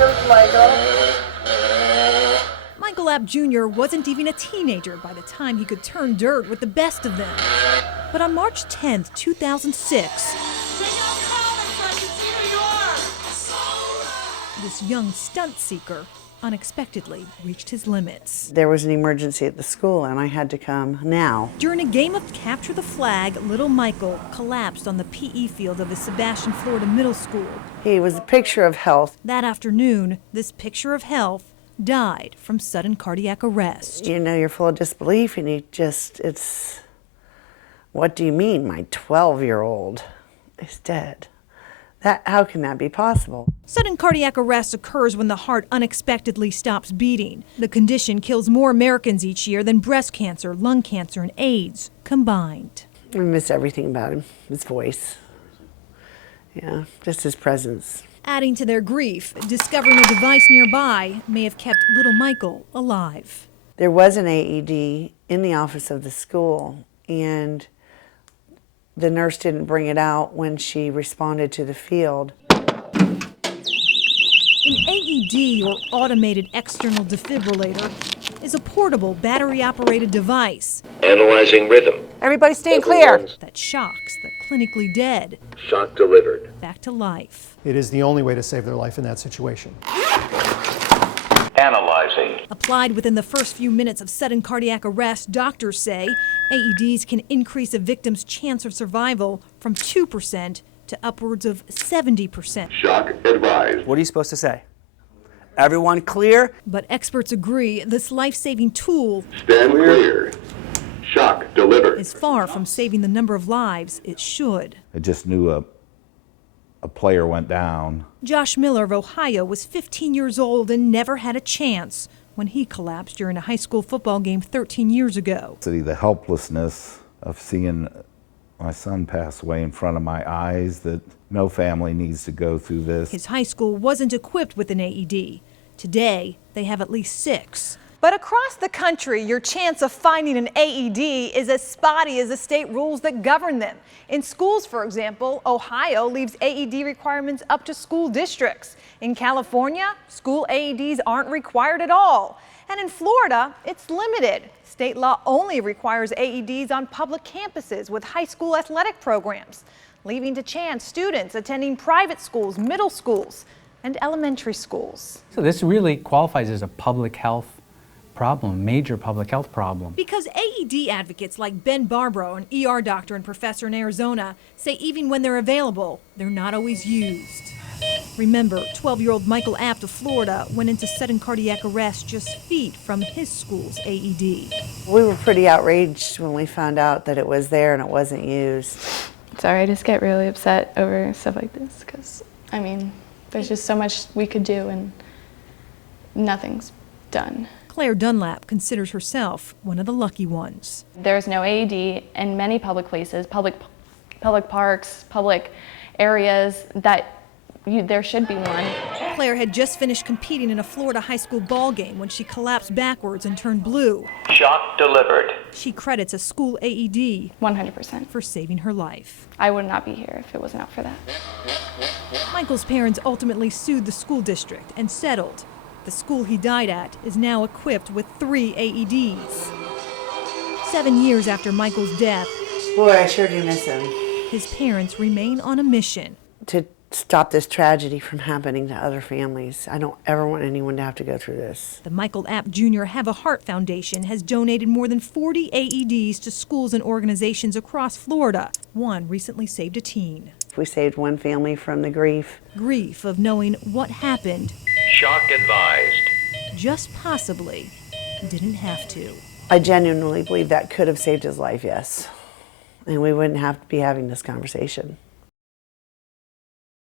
Here's Michael. Michael App Jr. wasn't even a teenager by the time he could turn dirt with the best of them. But on March 10th, 2006, this young stunt seeker unexpectedly reached his limits. There was an emergency at the school and I had to come now. During a game of capture the flag, little Michael collapsed on the PE field of the Sebastian, Florida middle school. He was a picture of health. That afternoon, this picture of health died from sudden cardiac arrest. You know, you're full of disbelief and what do you mean my 12-year-old is dead? How can that be possible? Sudden cardiac arrest occurs when the heart unexpectedly stops beating. The condition kills more Americans each year than breast cancer, lung cancer, and AIDS combined. I miss everything about him, his voice. Yeah, just his presence. Adding to their grief, discovering a device nearby may have kept little Michael alive. There was an AED in the office of the school, and the nurse didn't bring it out when she responded to the field. An AED, or automated external defibrillator, is a portable battery-operated device. Analyzing rhythm. Everybody staying clear. That shocks the clinically dead Shock delivered. back to life. It is the only way to save their life in that situation. Analyzing. Applied within the first few minutes of sudden cardiac arrest, doctors say AEDs can increase a victim's chance of survival from 2% to upwards of 70%. Shock advised. What are you supposed to say? Everyone clear? But experts agree this life-saving tool Stand clear. Shock delivered. is far from saving the number of lives it should. I just knew a player went down. Josh Miller of Ohio was 15 years old and never had a chance when he collapsed during a high school football game 13 years ago. The helplessness of seeing my son pass away in front of my eyes, that no family needs to go through this. His high school wasn't equipped with an AED. Today, they have at least 6. But across the country, your chance of finding an AED is as spotty as the state rules that govern them. In schools, for example, Ohio leaves AED requirements up to school districts. In California, school AEDs aren't required at all. And in Florida, it's limited. State law only requires AEDs on public campuses with high school athletic programs, leaving to chance students attending private schools, middle schools, and elementary schools. So this really qualifies as a public health problem, major public health problem. Because AED advocates like Ben Barbaro, an ER doctor and professor in Arizona, say even when they're available, they're not always used. Remember, 12-year-old Michael Apt of Florida went into sudden cardiac arrest just feet from his school's AED. We were pretty outraged when we found out that it was there and it wasn't used. Sorry, I just get really upset over stuff like this because, I mean, there's just so much we could do and nothing's done. Claire Dunlap considers herself one of the lucky ones. There's no AED in many public places, public parks, public areas that there should be one. Claire had just finished competing in a Florida high school ball game when she collapsed backwards and turned blue. Shock delivered. She credits a school AED 100%. for saving her life. I would not be here if it wasn't out for that. Michael's parents ultimately sued the school district and settled. The school he died at is now equipped with 3 AEDs. 7 years after Michael's death, Boy, I sure do miss him. his parents remain on a mission To stop this tragedy from happening to other families. I don't ever want anyone to have to go through this. The Michael Apt Jr. Have a Heart Foundation has donated more than 40 AEDs to schools and organizations across Florida. One recently saved a teen. We saved one family from the grief. Grief of knowing what happened Shock advised. just possibly didn't have to. I genuinely believe that could have saved his life, yes. And we wouldn't have to be having this conversation.